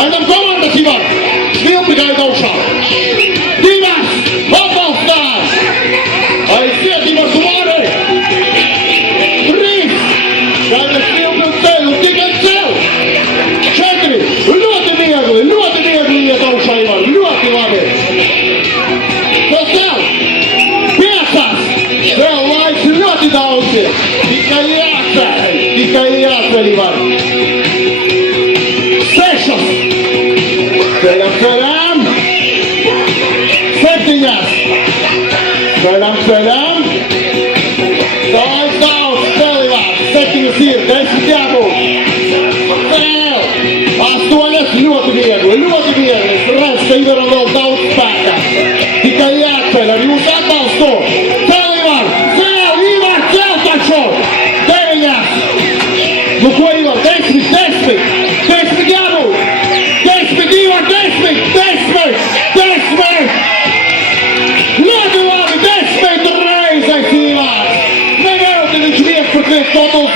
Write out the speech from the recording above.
Gaidām komandas, Ivar! Svilpi gaida augšā! Divas! Atbalstās! Aiziet, Ivar, tu vari! Trīs! Gaida svilpi un ceļ, un tikai ceļ! Četri! Ļoti viegli iet augšā, Ivar! Ļoti labi! Vēl ceļ! Piecas! Vēl laiks ļoti daudz ir! Tikai jāceļ, Ivar! Sešas! Ceļam! Septiņas! Ceļam! Daudz, ceļam! Septiņas ir, 10 jābūt! Cēl! Astoņas, ļoti viegli! Es redzu, ka Ivaram vēl daudz spēka! Tikai jāceļ ar jūsu atbalstu! Cēl, Ivar! Cēl taču! 9! Nu ko, Ivar? 10 jābūt! 10, Ivar! 10! Ļoti labi! 10 reizes, Ivar! Nevelti viņš 11 totals